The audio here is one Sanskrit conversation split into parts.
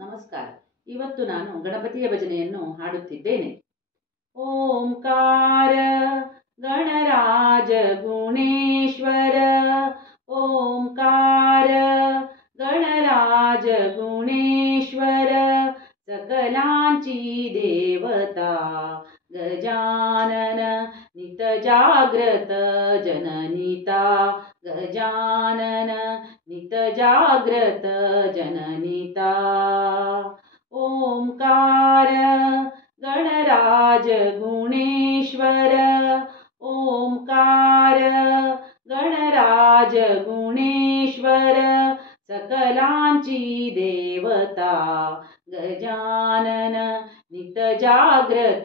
ನಮಸ್ಕಾರ. ಇವತ್ತು ನಾನು ಗಣಪತಿಯ ಭಜನೆಯನ್ನು ಹಾಡುತ್ತಿದ್ದೇನೆ. ಓಂಕಾರ ಗಣರಾಜ ಗುಣೇಶ್ವರ, ಓಂಕಾರ ಗಣರಾಜ ಗುಣೇಶ್ವರ, सकलांची देवता गजानन नित जाग्रत जननीता, गजानन नित जाग्रत जननीता. ओंकार गणराज गुणेश्वर, ओंकार गणराज गुणेश्वर, सकलांची देवता गजानन नित जाग्रत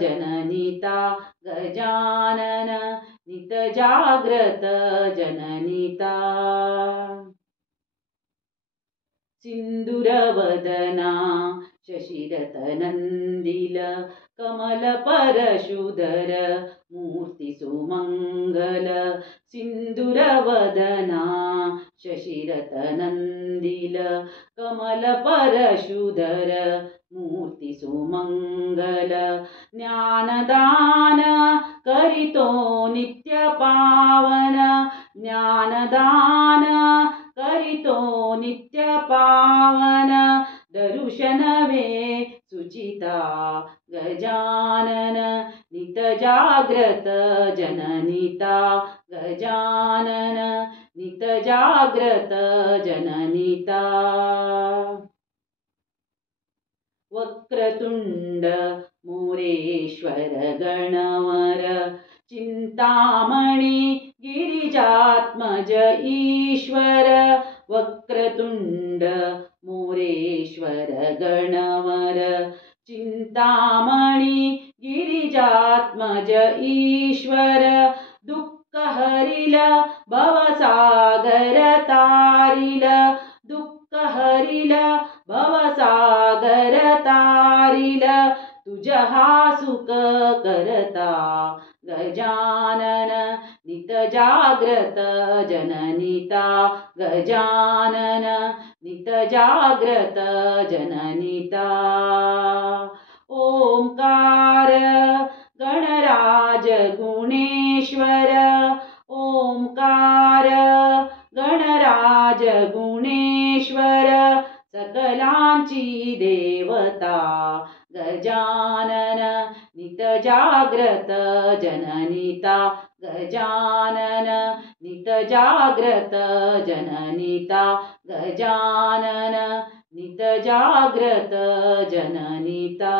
जननीता, गजानन नित जाग्रत जननीता. सिंदूरवदना शशिरतनंदिल, कमल परशुधर मूर्ति सुमंगल. सिंदूरवदना शशिरतनंदिल, कमल परशुधर मूर्ति सुमंगल. ज्ञानदान करितो नित्य पावन, ज्ञानदान करितो नित्य पावन. दर्शनवे सुचिता गजानन नित जाग्रत जननीता, गजानन नित जाग्रत जननीता. वक्रतुंड मोरेश्वर गणवर, चिंतामणि गिरिजात्मज ईश्वर. वक्रतुंड मोरेश्वर गणवर, चिंतामणि गिरिजात्मज ईश्वर. दुःख हरिल भवसागर तारिल, दुःख हरिल भवसागर तारिल. तुझहा सुख करता गजानन नित जाग्रत जननीता, गजानन नित जाग्रत जननीता. ओंकार गणराज गुणेश्वर, ओंकार गणराज गुणेश्वर, सकलांची देवता गजानन नित जाग्रत जननीता, गजानन नित जाग्रत जननीता, गजानन नित जाग्रत जननीता.